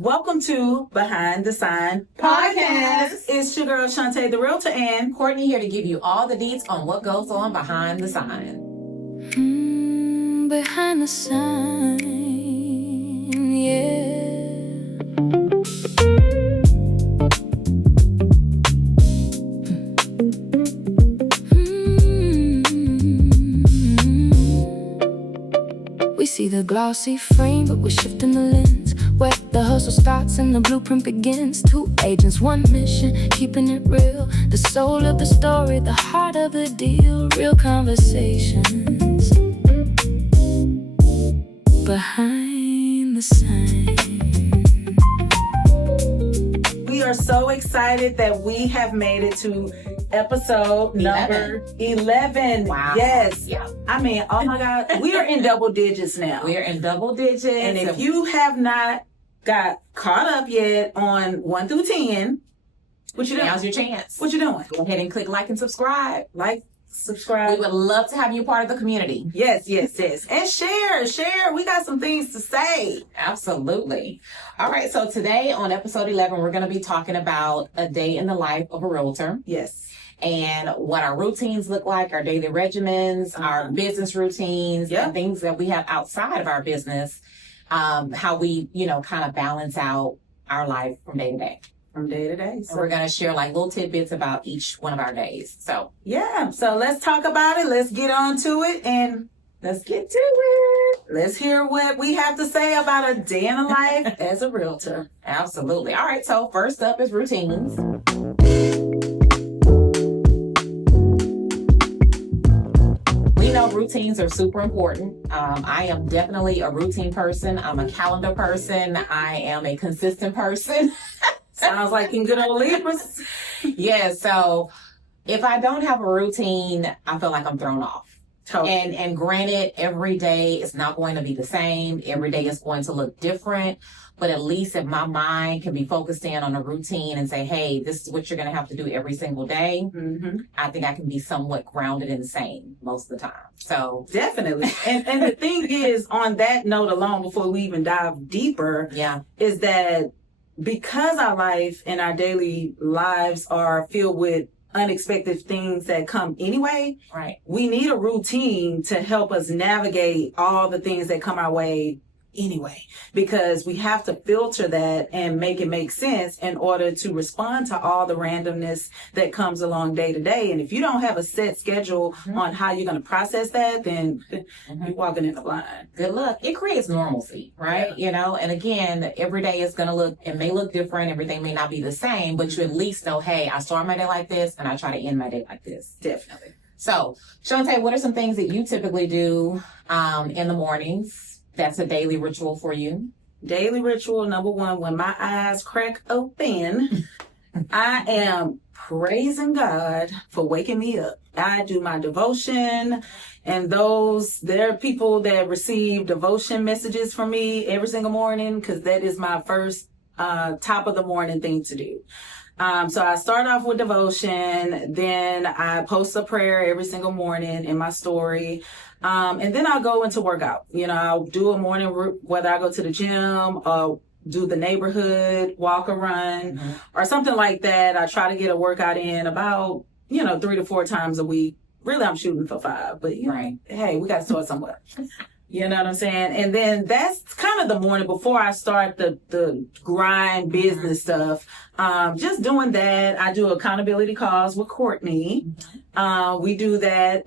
Welcome to Behind the Sign Podcast. It's your girl Shawnte, the Realtor, and Courtney here to give you all the deets on what goes on behind the sign. Behind the sign, yeah. We see the glossy frame, but we're shifting the lens. Where the hustle starts and the blueprint begins. Two agents, one mission, keeping it real. The soul of the story, the heart of the deal. Real conversations behind the sign. we are so excited that we have made it to episode number 11. Wow. Yes. Yeah. I mean, oh my God, we are in double digits now. We're in double digits. And if you have not got caught up yet on 1 through 10, what you doing? Now's your chance. What you doing? Go ahead and click like and subscribe. Like, subscribe. We would love to have you part of the community. Yes. And share. We got some things to say. Absolutely. All right. So today on episode 11, we're going to be talking about a day in the life of a realtor. Yes. And what our routines look like, our daily regimens, our business routines, and things that we have outside of our business, how we, kind of balance out our life from day to day. From day to day. So we're going to share like little tidbits about each one of our days. So so let's talk about it. Let's get on to it and let's get to it. Let's hear what we have to say about a day in the life as a realtor. Absolutely. All right. So first up is routines. We know routines are super important. I am definitely a routine person. I'm a calendar person. I am a consistent person. Sounds like in good old Libras. Yeah, so if I don't have a routine, I feel like I'm thrown off. Totally. And granted, every day is not going to be the same. Every day is going to look different. But at least if my mind can be focused in on a routine and say, hey, this is what you're going to have to do every single day, I think I can be somewhat grounded and sane most of the time. So definitely. And the thing is, on that note alone, before we even dive deeper, is that because our life and our daily lives are filled with unexpected things that come anyway, we need a routine to help us navigate all the things that come our way anyway, because we have to filter that and make it make sense in order to respond to all the randomness that comes along day to day. And if you don't have a set schedule on how you're going to process that, then you're walking in the blind. Good luck. It creates normalcy, right? And again, every day is going to it may look different. Everything may not be the same, but you at least know, hey, I start my day like this and I try to end my day like this. Definitely. So, Shawnte, what are some things that you typically do in the mornings? That's a daily ritual for you. Daily ritual number 1, when my eyes crack open, I am praising God for waking me up. I do my devotion, and there are people that receive devotion messages from me every single morning, because that is my first top of the morning thing to do. So I start off with devotion, then I post a prayer every single morning in my story. And then I'll go into workout. I'll do a morning, whether I go to the gym or do the neighborhood, walk or run or something like that. I try to get a workout in about, 3 to 4 times a week. Really, I'm shooting for 5, but hey, we got to start somewhere. You know what I'm saying? And then that's kind of the morning before I start the grind business stuff. Just doing that. I do accountability calls with Courtney. We do that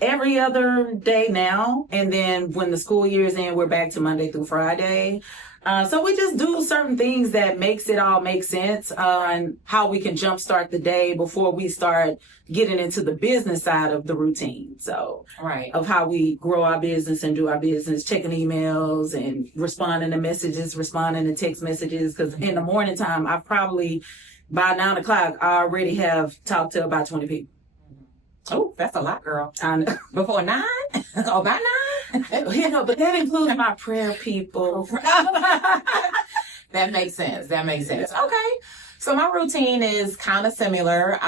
every other day now. And then when the school year is in, we're back to Monday through Friday. So we just do certain things that makes it all make sense on how we can jumpstart the day before we start getting into the business side of the routine. So of how we grow our business and do our business, checking emails and responding to messages, responding to text messages. Because in the morning time, I probably by 9 o'clock, I already have talked to about 20 people. Oh, that's a lot, girl. I know. Before 9? Oh, by 9? But that includes my prayer people. That makes sense. Okay. So my routine is kind of similar.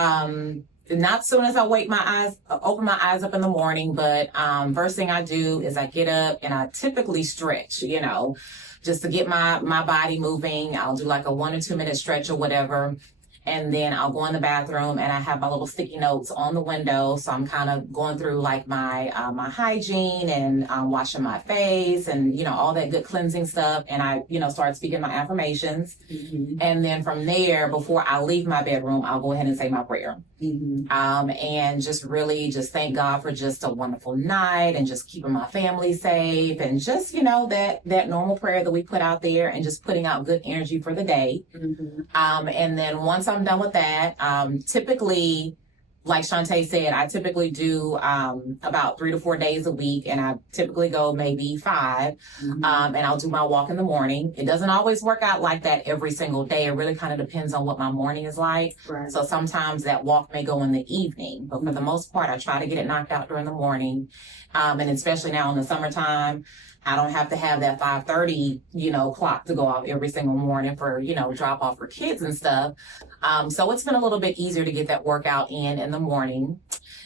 Not soon as I open my eyes up in the morning, but first thing I do is I get up and I typically stretch, just to get my body moving. I'll do like a 1 or 2 minute stretch or whatever. And then I'll go in the bathroom and I have my little sticky notes on the window. So I'm kind of going through like my hygiene and washing my face and, all that good cleansing stuff. And I, start speaking my affirmations. Mm-hmm. And then from there, before I leave my bedroom, I'll go ahead and say my prayer. Mm-hmm. And just really just thank God for just a wonderful night and just keeping my family safe and just, that normal prayer that we put out there and just putting out good energy for the day. Mm-hmm. And then once I'm done with that, typically, like Shawnte said, I typically do about 3 to 4 days a week, and I typically go maybe 5, mm-hmm. And I'll do my walk in the morning. It doesn't always work out like that every single day. It really kind of depends on what my morning is like. Right. So sometimes that walk may go in the evening, but for the most part, I try to get it knocked out during the morning. And especially now in the summertime, I don't have to have that 5:30, clock to go off every single morning for, drop off for kids and stuff. So it's been a little bit easier to get that workout in the morning.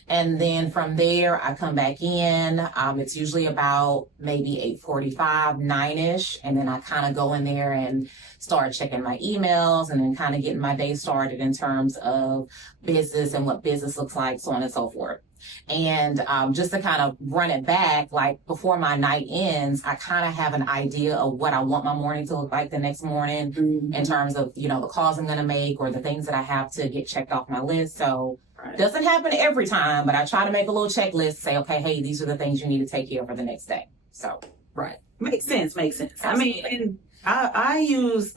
And then from there, I come back in. It's usually about maybe 8:45, 9-ish. And then I kind of go in there and start checking my emails and then kind of getting my day started in terms of business and what business looks like, so on and so forth. And just to kind of run it back, like before my night ends, I kind of have an idea of what I want my morning to look like the next morning, mm-hmm. in terms of, the calls I'm going to make or the things that I have to get checked off my list. So it doesn't happen every time, but I try to make a little checklist, say, okay, hey, these are the things you need to take care of for the next day. So, right. Makes sense. Absolutely. I mean, and I use,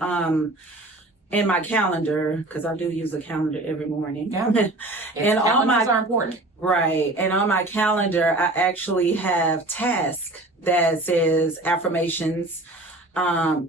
in my calendar, because I do use a calendar every morning. Yeah. And all calendars are important. Right. And on my calendar, I actually have tasks that says affirmations,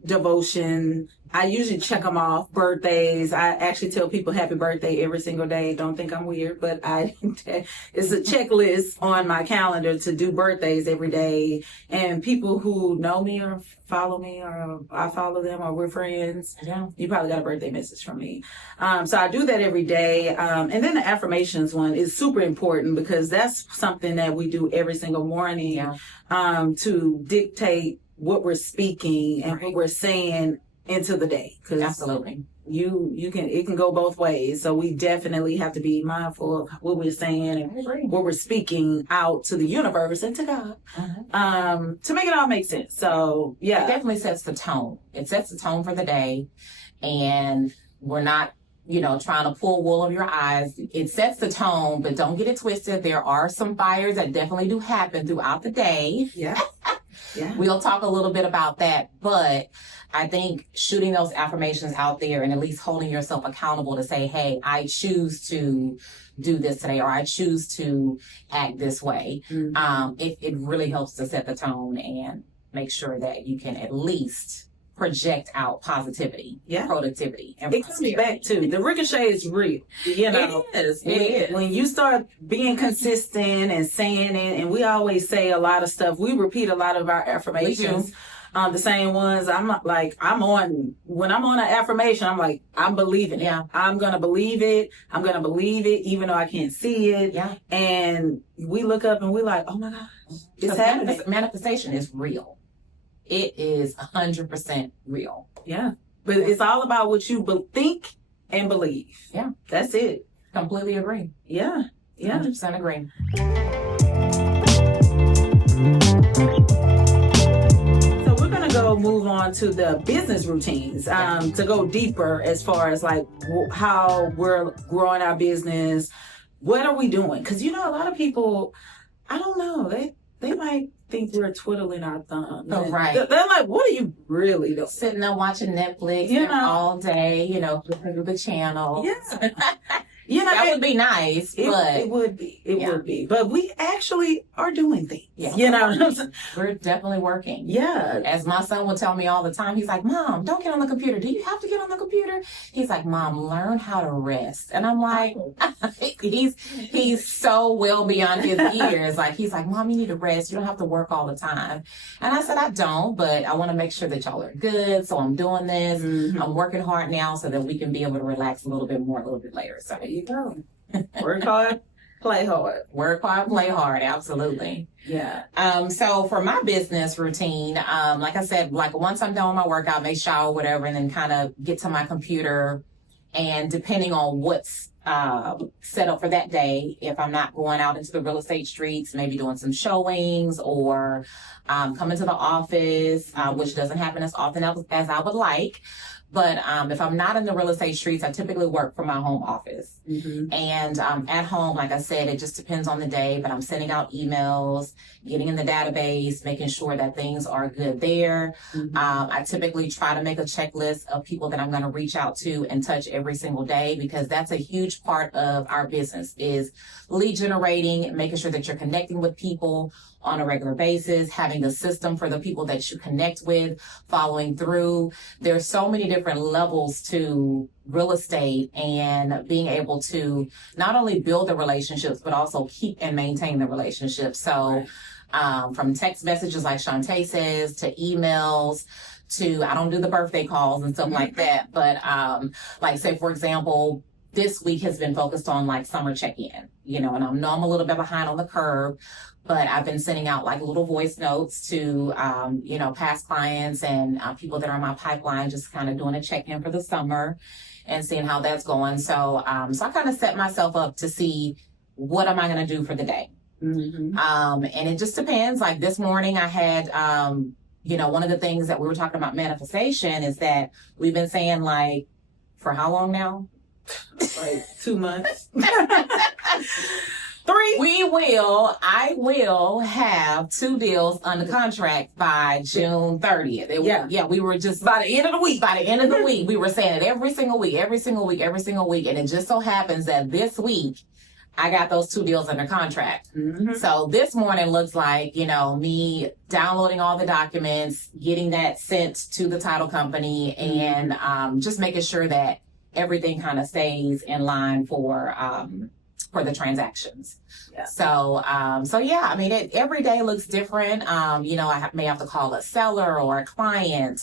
devotion. I usually check them off. Birthdays. I actually tell people happy birthday every single day. Don't think I'm weird, but it's a checklist on my calendar to do birthdays every day. And people who know me or follow me or I follow them or we're friends, you probably got a birthday message from me. So I do that every day. And then the affirmations one is super important because that's something that we do every single morning, to dictate what we're speaking and what we're saying into the day. Cause absolutely. It can go both ways. So we definitely have to be mindful of what we're saying and what we're speaking out to the universe and to God, to make it all make sense. So yeah. It definitely sets the tone. It sets the tone for the day, and we're not, trying to pull wool over your eyes. It sets the tone, but don't get it twisted. There are some fires that definitely do happen throughout the day. Yeah. Yeah. We'll talk a little bit about that, but I think shooting those affirmations out there and at least holding yourself accountable to say, hey, I choose to do this today, or I choose to act this way. Mm-hmm. It really helps to set the tone and make sure that you can at least project out positivity, productivity, and it comes back to the ricochet is real. It is. When you start being consistent and saying it, and we always say a lot of stuff. We repeat a lot of our affirmations. The same ones. When I'm on an affirmation, I'm like, I'm believing it. Yeah. I'm going to believe it. I'm going to believe it, even though I can't see it. Yeah. And we look up and we're like, oh my gosh, it's happening. Manifestation is real. It is 100% real. Yeah. But it's all about what you think and believe. Yeah. That's it. Completely agree. Yeah. Yeah. 100% agree. Move on to the business routines, to go deeper as far as like how we're growing our business. What are we doing? Because a lot of people, I don't know, they might think we're twiddling our thumbs. Oh, right. They're like, what are you really doing? Sitting there watching Netflix all day, flipping through the channel. Yeah. That would be nice, but it would be. It would be. But we actually are doing things. Yeah. You know what I'm saying? We're definitely working. Yeah. As my son will tell me all the time, he's like, Mom, don't get on the computer. Do you have to get on the computer? He's like, Mom, learn how to rest. And I'm like, he's so well beyond his years. Like, he's like, Mom, you need to rest. You don't have to work all the time. And I said, I don't, but I want to make sure that y'all are good. So I'm doing this. Mm-hmm. I'm working hard now so that we can be able to relax a little bit more a little bit later. So there you go. Work hard, play hard. Work hard, play hard. Absolutely. Yeah. So for my business routine, like I said, like once I'm done with my workout, may shower, whatever, and then kind of get to my computer. And depending on what's set up for that day, if I'm not going out into the real estate streets, maybe doing some showings or coming to the office, which doesn't happen as often as I would like. But if I'm not in the real estate streets, I typically work from my home office. Mm-hmm. And at home, like I said, it just depends on the day, but I'm sending out emails, getting in the database, making sure that things are good there. Mm-hmm. I typically try to make a checklist of people that I'm going to reach out to and touch every single day, because that's a huge part of our business is lead generating, making sure that you're connecting with people on a regular basis, having a system for the people that you connect with, following through. There's so many different levels to real estate and being able to not only build the relationships, but also keep and maintain the relationships. So from text messages like Shawnte says, to emails, to, I don't do the birthday calls and stuff like that. But like say, for example, this week has been focused on like summer check-in, you know, and I know I'm a little bit behind on the curve, but I've been sending out like little voice notes to, you know, past clients and people that are in my pipeline, just kind of doing a check-in for the summer and seeing how that's going. So, so I kind of set myself up to see what am I going to do for the day. Mm-hmm. And it just depends. Like this morning I had, you know, one of the things that we were talking about manifestation is that we've been saying like, for how long now? Like 2 months. 3. I will have 2 deals under contract by June 30th. We were just By the end of the week. By the end of the week, we were saying it every single week. And it just so happens that this week, I got those 2 deals under contract. Mm-hmm. So this morning looks like, you know, me downloading all the documents, getting that sent to the title company, and just making sure that everything kind of stays in line for the transactions. Yeah. So yeah, I mean, every day looks different. You know, I may have to call a seller or a client.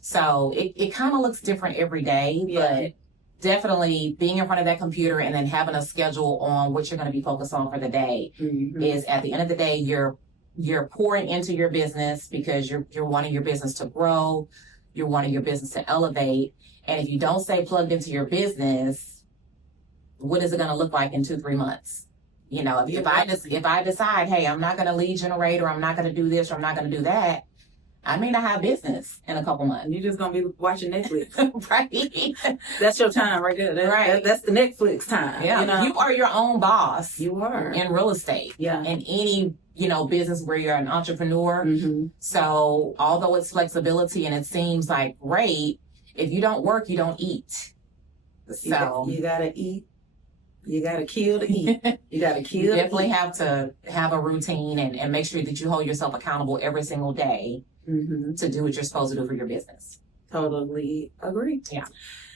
So it kind of looks different every day, but definitely being in front of that computer and then having a schedule on what you're going to be focused on for the day is, at the end of the day, you're pouring into your business because you're wanting your business to grow. You're wanting your business to elevate. And if you don't stay plugged into your business, what is it going to look like in 2-3 months? You know, if I decide, hey, I'm not going to lead generate, or I'm not going to do this, or I'm not going to do that, I may not have business in a couple months. You're just going to be watching Netflix. Right. That's your time right there. That's the Netflix time. Yeah. You know? You are your own boss. You are. In real estate. Yeah. In any, you know, business where you're an entrepreneur. Mm-hmm. So although it's flexibility and it seems like great, if you don't work, you don't eat. So you gotta eat. You gotta kill to eat. You gotta kill. You definitely have to have a routine and make sure that you hold yourself accountable every single day to do what you're supposed to do for your business. Totally agree. Yeah.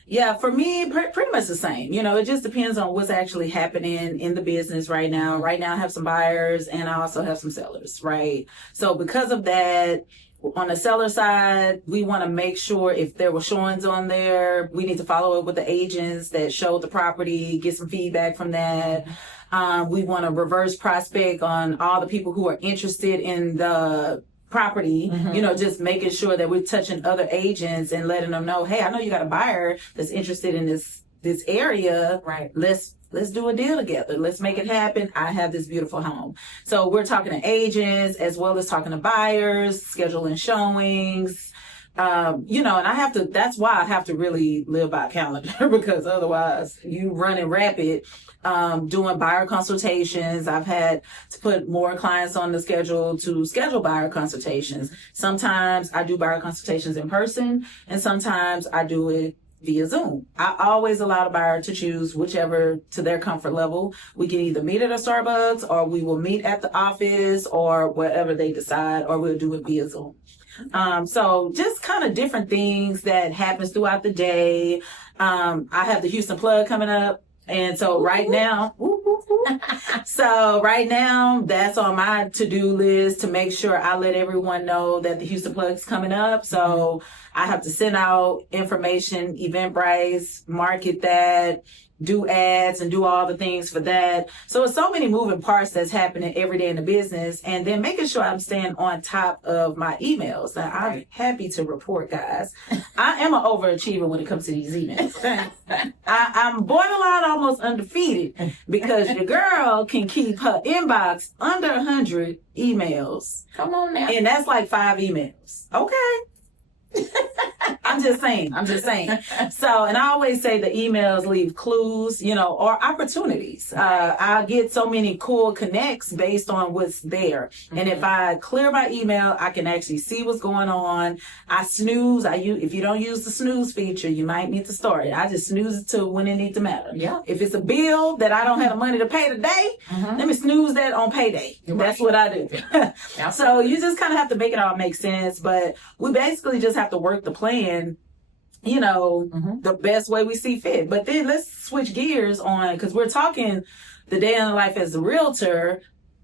Yeah, for me, pretty much the same. You know, it just depends on what's actually happening in the business right now. Right now, I have some buyers and I also have some sellers, right? So because of that, on the seller side, we want to make sure if there were showings on there, we need to follow up with the agents that showed the property, get some feedback from that. We want to reverse prospect on all the people who are interested in the property, you know, just making sure that we're touching other agents and letting them know, hey, I know you got a buyer that's interested in this area. Right. Let's do a deal together. Let's make it happen. I have this beautiful home. So we're talking to agents as well as talking to buyers, scheduling showings. You know, and that's why I have to really live by a calendar because otherwise you running rapid, doing buyer consultations. I've had to put more clients on the schedule to schedule buyer consultations. Sometimes I do buyer consultations in person and sometimes I do it via Zoom. I always allow the buyer to choose whichever to their comfort level. We can either meet at a Starbucks or we will meet at the office or wherever they decide, or we'll do it via Zoom. So just kind of different things that happens throughout the day. I have the Houston plug coming up. And so right now, that's on my to-do list to make sure I let everyone know that the Houston plug's coming up. So I have to send out information, Eventbrite, market that, do ads and do all the things for that. So it's so many moving parts that's happening every day in the business, and then making sure I'm staying on top of my emails. Now, I'm happy to report, guys, I am an overachiever when it comes to these emails. I'm borderline almost undefeated because your girl can keep her inbox under 100 emails. Come on now. And that's like 5 emails. Okay. I'm just saying. So, and I always say the emails leave clues, or opportunities. I get so many cool connects based on what's there. Mm-hmm. And if I clear my email, I can actually see what's going on. I snooze. If you don't use the snooze feature, you might need to start it. I just snooze it to when it needs to matter. Yeah. If it's a bill that I don't have the money to pay today, let me snooze that on payday. That's what I do. So you just kind of have to make it all make sense. But we basically just have to work the plan, the best way we see fit. But then let's switch gears on, because we're talking the day in the life as a realtor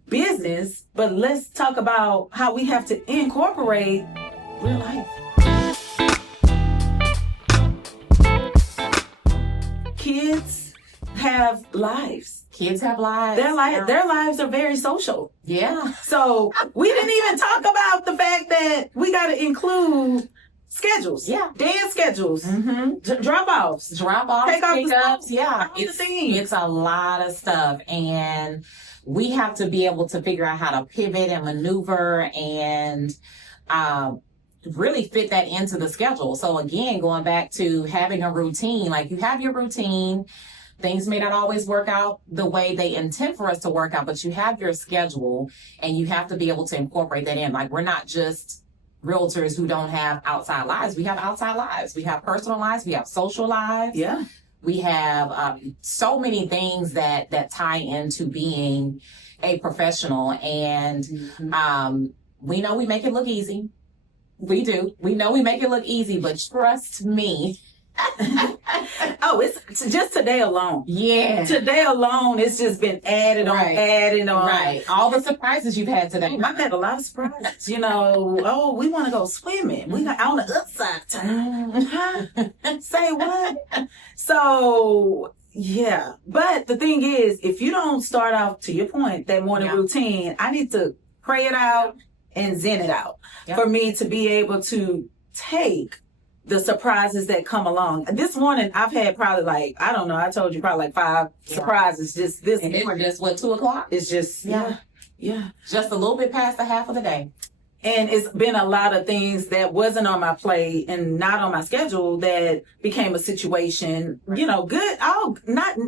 business, but let's talk about how we have to incorporate real life. Kids have lives. Kids have lives. Their lives are very social. Yeah. So we didn't even talk about the fact that we got to include schedules. Yeah. Dance schedules. Drop-offs. Pickups. Yeah. It's a lot of stuff. And we have to be able to figure out how to pivot and maneuver and really fit that into the schedule. So again, going back to having a routine, like you have your routine. Things may not always work out the way they intend for us to work out, but you have your schedule and you have to be able to incorporate that in. Like, we're not just realtors who don't have outside lives. We have outside lives. We have personal lives. We have social lives. Yeah. We have so many things that tie into being a professional. And we know we make it look easy. We do. We know we make it look easy, but trust me. It's just today alone. Yeah. Today alone, it's just been added on. Right. All the surprises you've had today. I've had a lot of surprises. We want to go swimming. We got on the upside time. Say what? So, yeah. But the thing is, if you don't start off, to your point, that morning routine, I need to pray it out and zen it out for me to be able to take the surprises that come along. This morning, I've had probably I told you probably 5 surprises just this morning. It's just 2:00? It's just, yeah. Just a little bit past the half of the day. And it's been a lot of things that wasn't on my plate and not on my schedule that became a situation, good.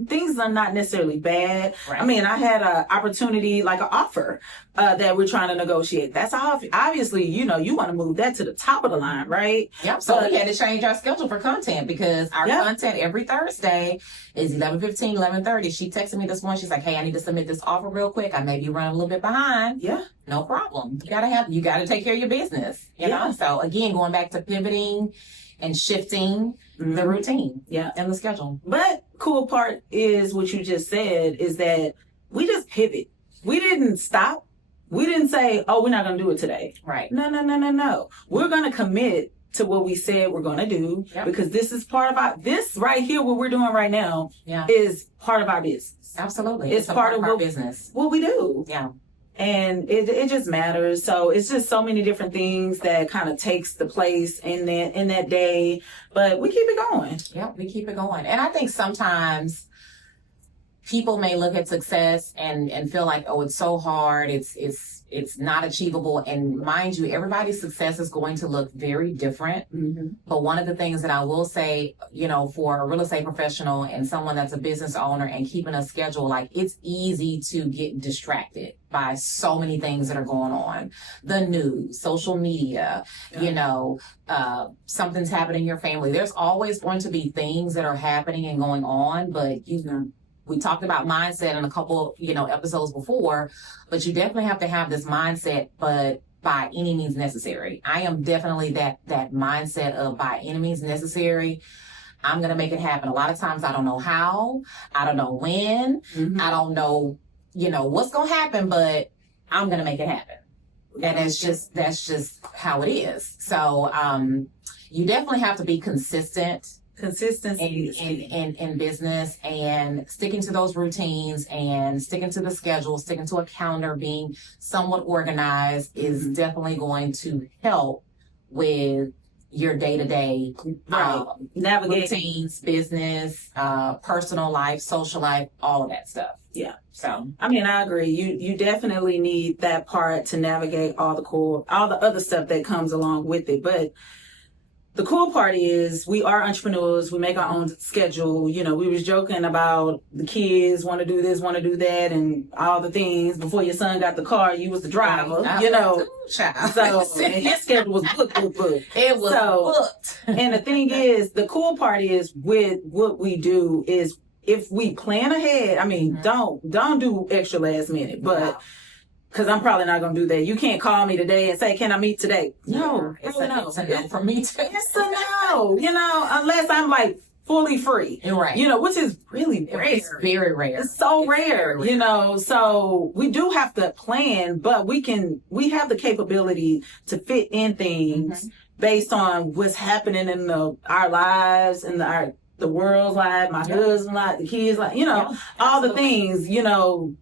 Things are not necessarily bad. Right. I mean, I had an opportunity, like an offer that we're trying to negotiate. That's obviously, you want to move that to the top of the line, right? Yep. So we had to change our schedule for content because our content every Thursday is 11:15, 11:30. She texted me this morning. She's like, hey, I need to submit this offer real quick. I may be running a little bit behind. Yeah. No problem. You got to take care of your business, you know? So again, going back to pivoting and shifting the routine and the schedule. But cool part is what you just said is that we just pivot. We didn't stop. We didn't say, oh, we're not going to do it today. Right. No. We're going to commit to what we said we're going to do because this is part of this right here, what we're doing right now is part of our business. Absolutely. It's part of our business. What we do. Yeah. And it just matters. So it's just so many different things that kind of takes the place in that day. But we keep it going. Yeah, we keep it going. And I think sometimes people may look at success and feel like, oh, it's so hard. It's not achievable. And mind you, everybody's success is going to look very different. Mm-hmm. But one of the things that I will say, for a real estate professional and someone that's a business owner and keeping a schedule, like, it's easy to get distracted by so many things that are going on. The news, social media, something's happening in your family. There's always going to be things that are happening and going on, but we talked about mindset in a couple, episodes before, but you definitely have to have this mindset, but by any means necessary. I am definitely that mindset of by any means necessary. I'm going to make it happen. A lot of times I don't know how, I don't know when, I don't know, what's going to happen, but I'm going to make it happen. And that's just how it is. So, you definitely have to be consistent Consistency is key. in business, and sticking to those routines and sticking to the schedule, sticking to a calendar, being somewhat organized is definitely going to help with your day-to-day navigating routines, business, personal life, social life, all of that stuff. Yeah. So I mean, I agree. You definitely need that part to navigate all the other stuff that comes along with it. But the cool part is we are entrepreneurs. We make our own schedule. You know, we was joking about the kids want to do this, want to do that, and all the things. Before your son got the car, you was the driver, you know. So and his schedule was booked. It was booked. And the thing is, the cool part is with what we do is if we plan ahead, I mean, don't do extra last minute, but because I'm probably not going to do that. You can't call me today and say, can I meet today? No, it's a no for me too. It's a no, you know, unless I'm like fully free, right? You know, which is really rare. It's very rare. It's so rare, you know. So we do have to plan, but we have the capability to fit in things based on what's happening in our lives and the world's life, my husband's life, the kids' life, you know, all the things, you know,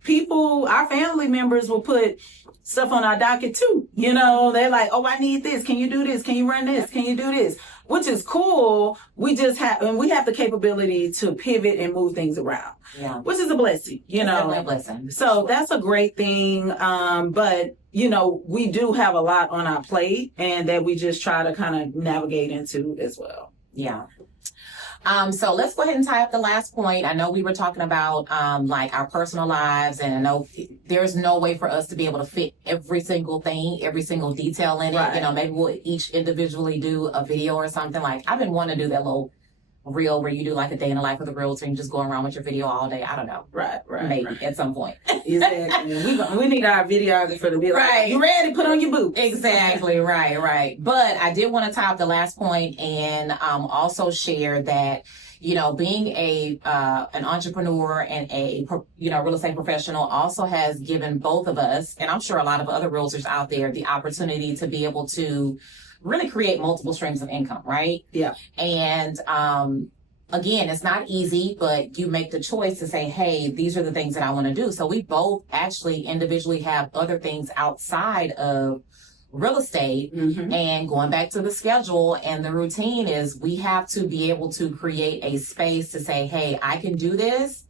our family members will put stuff on our docket too. You know, they're like, oh, I need this. Can you do this? Can you run this? Can you do this? Which is cool. We have the capability to pivot and move things around, which is a blessing, you know. Definitely a blessing. So that's a great thing. But, you know, we do have a lot on our plate and that we just try to kind of navigate into as well. Yeah. So let's go ahead and tie up the last point. I know we were talking about like our personal lives, and I know there's no way for us to be able to fit every single thing, every single detail in it. Right. You know, maybe we'll each individually do a video or something. Like I've been wanting to do that little reel where you do like a day in the life of the realtor and just going around with your video all day. I don't know. Right. Maybe at some point. Exactly. we need our videographer to be like, right. You ready? Put on your boots. Exactly. Right. But I did want to tie up the last point and also share that, you know, being an entrepreneur and a real estate professional also has given both of us, and I'm sure a lot of other realtors out there, the opportunity to be able to really create multiple streams of income, right? Yeah. And again, it's not easy, but you make the choice to say, hey, these are the things that I want to do. So we both actually individually have other things outside of real estate. And going back to the schedule and the routine is we have to be able to create a space to say, hey, I can do this,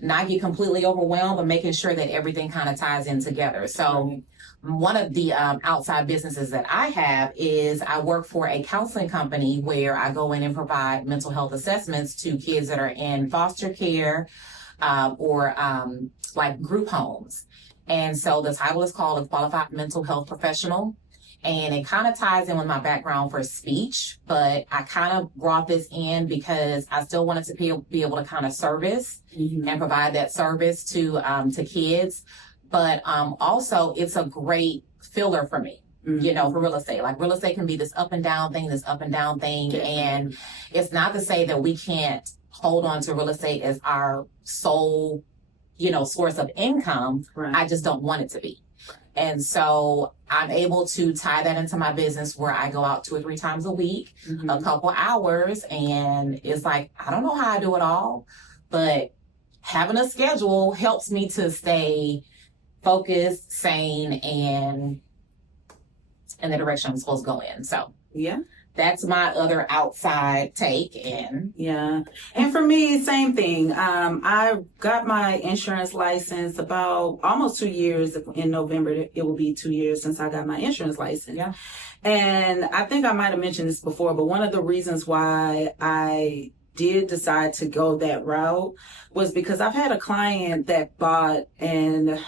not get completely overwhelmed, but making sure that everything kind of ties in together. So one of the outside businesses that I have is I work for a counseling company where I go in and provide mental health assessments to kids that are in foster care or like group homes. And so the title is called A Qualified Mental Health Professional. And it kind of ties in with my background for speech, but I kind of brought this in because I still wanted to be able to kind of service and provide that service to kids. But also it's a great filler for me, you know, for real estate. Like real estate can be this up and down thing. And it's not to say that we can't hold on to real estate as our sole, you know, source of income. Right. I just don't want it to be. And so I'm able to tie that into my business where I go out 2 or 3 times a week, a couple hours. And it's like, I don't know how I do it all, but having a schedule helps me to stay focused, sane, and in the direction I'm supposed to go in. So yeah, that's my other outside take. And for me, same thing. I got my insurance license about almost 2 years. In November, it will be 2 years since I got my insurance license. Yeah. And I think I might have mentioned this before, but one of the reasons why I did decide to go that route was because I've had a client that bought an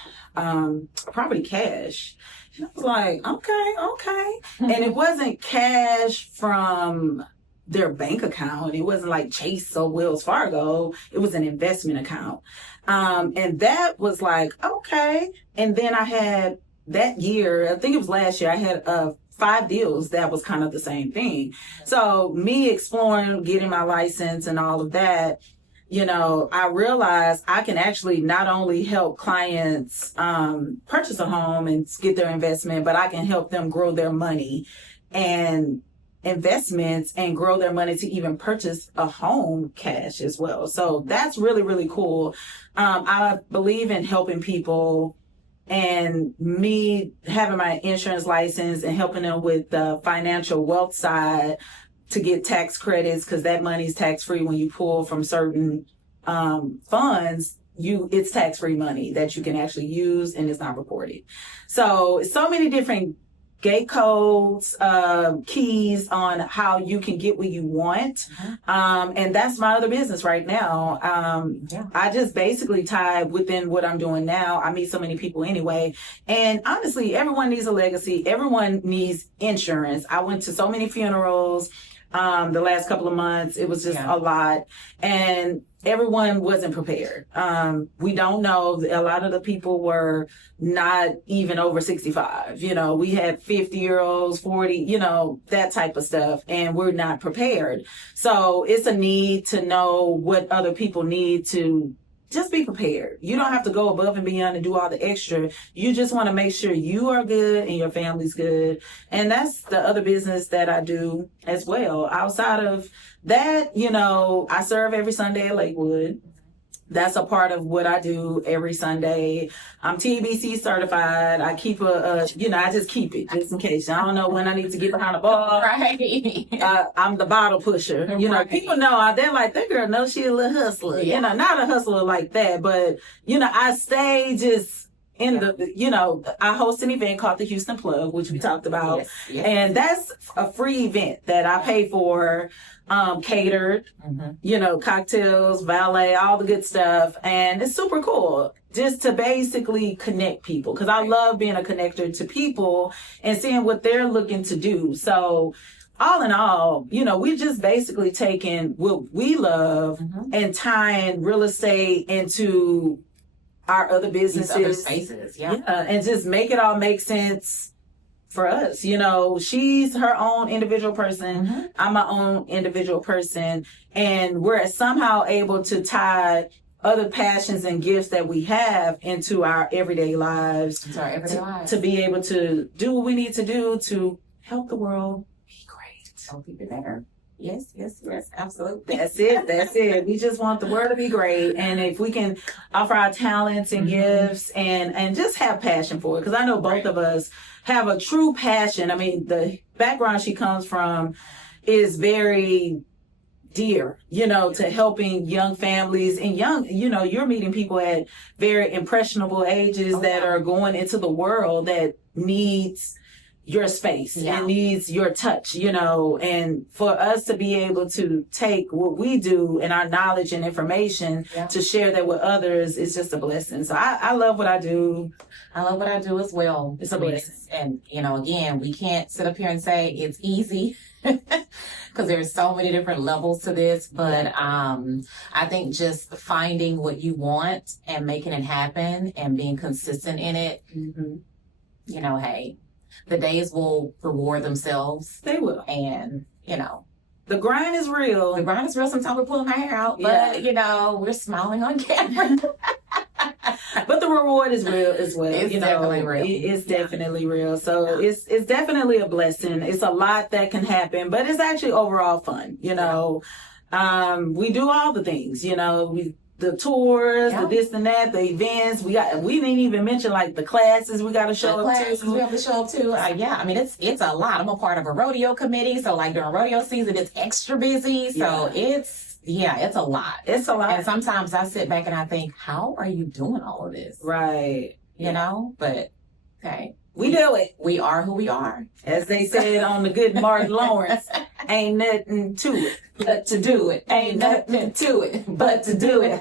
property cash. And I was like, okay. And it wasn't cash from their bank account. It wasn't like Chase or Wells Fargo. It was an investment account. And that was like, okay. And then I had that year, I think it was last year, I had 5 deals that was kind of the same thing. So me exploring, getting my license and all of that, you know, I realized I can actually not only help clients purchase a home and get their investment, but I can help them grow their money and investments and grow their money to even purchase a home cash as well. So that's really, really cool. I believe in helping people, and me having my insurance license and helping them with the financial wealth side to get tax credits, because that money is tax free when you pull from certain funds. It's tax free money that you can actually use, and it's not reported. So many different gate codes, keys on how you can get what you want. And that's my other business right now. I just basically tie within what I'm doing now. I meet so many people anyway. And honestly, everyone needs a legacy. Everyone needs insurance. I went to so many funerals the last couple of months. It was just a lot. And everyone wasn't prepared. We don't know. A lot of the people were not even over 65. You know, we had 50-year-olds, 40, you know, that type of stuff. And we're not prepared. So it's a need to know what other people need to just be prepared. You don't have to go above and beyond and do all the extra. You just want to make sure you are good and your family's good. And that's the other business that I do as well. Outside of that, you know, I serve every Sunday at Lakewood. That's a part of what I do every Sunday. I'm TABC certified. I keep I just keep it just in case. I don't know when I need to get behind the bar. Right. I'm the bottle pusher. You know, people know, they're like, that girl knows she a little hustler. You know, not a hustler like that, but, you know, I stay just in the, you know, I host an event called the Houston Plug, which we talked about. Yes. And that's a free event that I pay for. Catered, you know, cocktails, valet, all the good stuff. And it's super cool just to basically connect people, because I love being a connector to people and seeing what they're looking to do. So all in all, you know, we just basically taking what we love and tying real estate into our other businesses. These other spaces, and just make it all make sense for us. You know, she's her own individual person. I'm my own individual person. And we're somehow able to tie other passions and gifts that we have into our everyday lives. To be able to do what we need to do to help the world be great. Help people better. Yes, absolutely. That's it. We just want the world to be great. And if we can offer our talents and gifts and just have passion for it, because I know both of us have a true passion. I mean, the background she comes from is very dear, you know, to helping young families and you know, you're meeting people at very impressionable ages that are going into the world that needs your space and needs your touch, you know, and for us to be able to take what we do and our knowledge and information to share that with others is just a blessing. So I love what I do. I love what I do as well. It's a blessing. And, you know, again, we can't sit up here and say it's easy because there's so many different levels to this. But I think just finding what you want and making it happen and being consistent in it, you know, hey, the days will reward themselves. They will. And, you know, the grind is real. Sometimes we're pulling our hair out, but, you know, we're smiling on camera. But the reward is real as well. It's definitely real. It's definitely real. So it's definitely a blessing. It's a lot that can happen, but it's actually overall fun. You know, we do all the things, you know, the tours, the this and that, the events. We didn't even mention like the classes we got to show up to. We have to show up to. I mean, it's a lot. I'm a part of a rodeo committee. So like during rodeo season, it's extra busy. So it's a lot. It's a lot. And sometimes I sit back and I think, how are you doing all of this? Right. You know, but okay. We do it. We are who we are. As they said on the good Martin Lawrence, ain't nothing to it but to do it. Ain't nothing to it but to do it.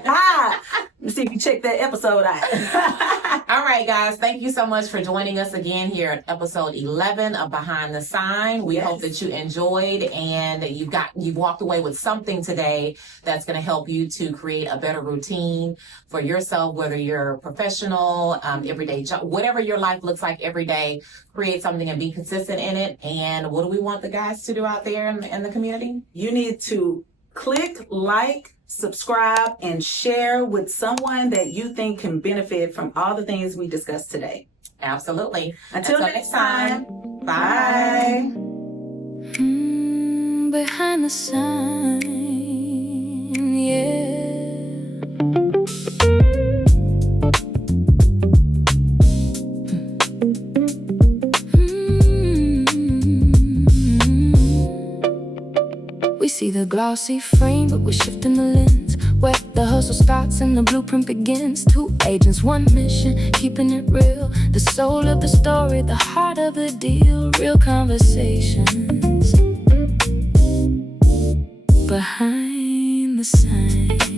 Let's see if you check that episode out. All right, guys. Thank you so much for joining us again here at episode 11 of Behind the Sign. We hope that you enjoyed and you've walked away with something today that's going to help you to create a better routine for yourself, whether you're professional, everyday job, whatever your life looks like every day. Create something and be consistent in it. And what do we want the guys to do out there in the community? You need to click, like, subscribe, and share with someone that you think can benefit from all the things we discussed today. Absolutely. Until next time. Bye. Mm. behind the sign, yeah. We see the glossy frame, but we're shifting the lens. Where the hustle starts and the blueprint begins. Two agents, one mission, keeping it real. The soul of the story, the heart of the deal. Real conversations behind the sign.